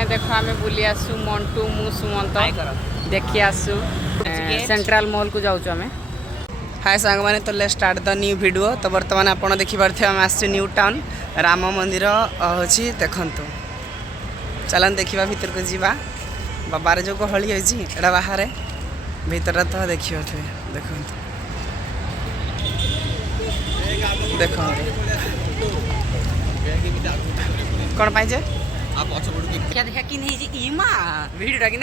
मैंने देखो आम बुली आसु मंटू मु सुमंत देखी आसु सेंट्रल मॉल को जाऊँ आम। हाय सांग मैंने तो let's start the new video. तो बर्तमान आपड़ देखिपे आम आस न्यू टाउन राम मंदिर अच्छी देखु। चलन देखा भीतर को जीवा बाबार जो गहली होती बाहर भीतर तो देखिए देख देख कौन पाई जे क्या देखा कि नहीं इमा वीडियोटा कि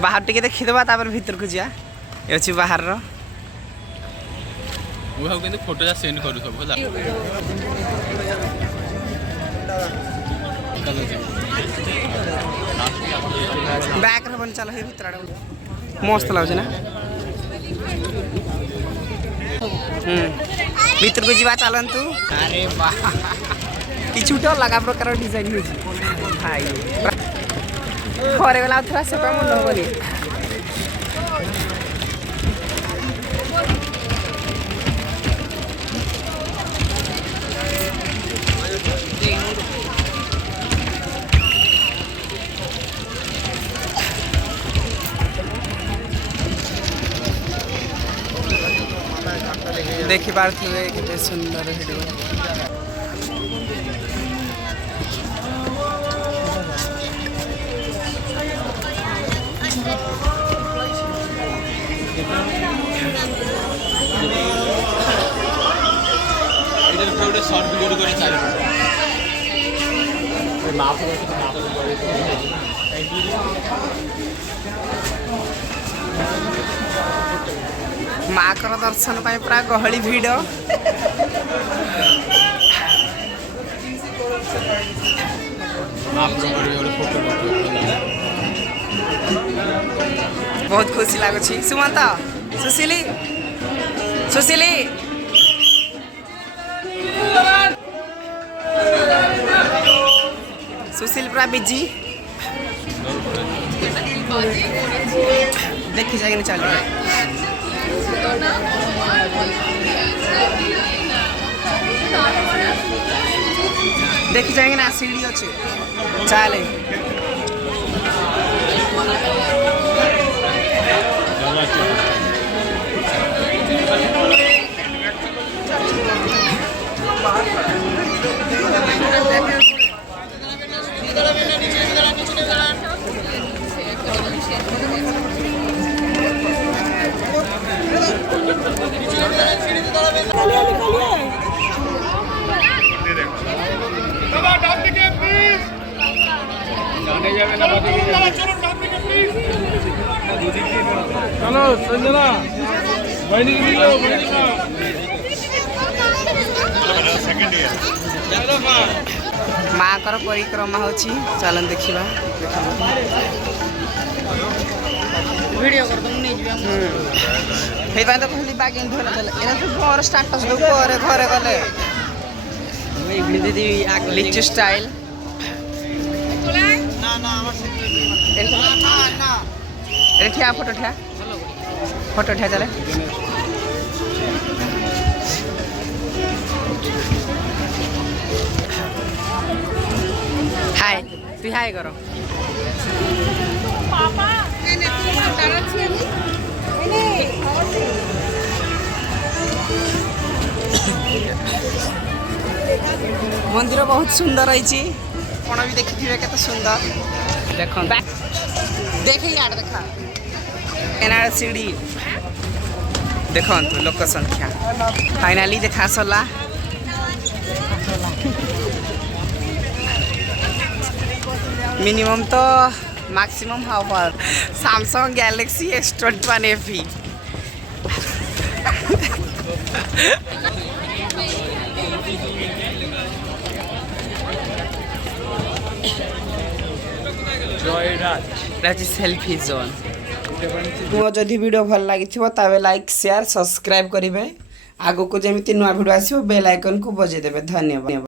बाहर टिके देखीदबा तापर भीतर को जा ये अच्छी बाहर रो फोटो जा सेंड करू सब होला बैक रे बन चलो हे भीतर मस्त लागछ ना। भीतर को जीवा चलंतु। अरे वाह कि छुटो लगा प्रकार डिजाइन हो भाई घरे गला थोड़ा से मन होबनी। देखी पारे केते सुंदर वीडियो शॉर्ट वीडियो करे चाहिए माँ कर दर्शन पाई पूरा गहली भिड़ बहुत खुशी लगुच। सुमंत सुशीली सुशीली सुशील पूरा बिजी देखी जाए चल देखी जाएंगे ना सीढ़ी अच्छे चले चलो संजना बहनी की लो माँ कर परिक्रमा होची चलन देखिबा वीडियो कर तुम नहीं जीवा हे बाय तो कहली बाकी धोला चले एना तो पर स्टेटस दो करे घरे गले मैं दीदी लिच स्टाइल ना ना हमर ना ना ए ठिया फोटो ठिया चले हाय तू हाय करो पापा ने तू तारा छी ने मंदिर बहुत सुंदर रही कौन भी देखी थे केते सुंदर देख देख यार देखा एना सीढ़ी देखो लोक संख्या फाइनाली देखा सला मिनिमम तो मैक्सिमम हावर Samsung Galaxy S21 FE selfie zone जदि वीडियो भल लगी तबे लाइक शेयर सब्सक्राइब करेंगे आगो को जमी नुआ वीडियो आसो बेल आइकन को बजे देवे। धन्यवाद।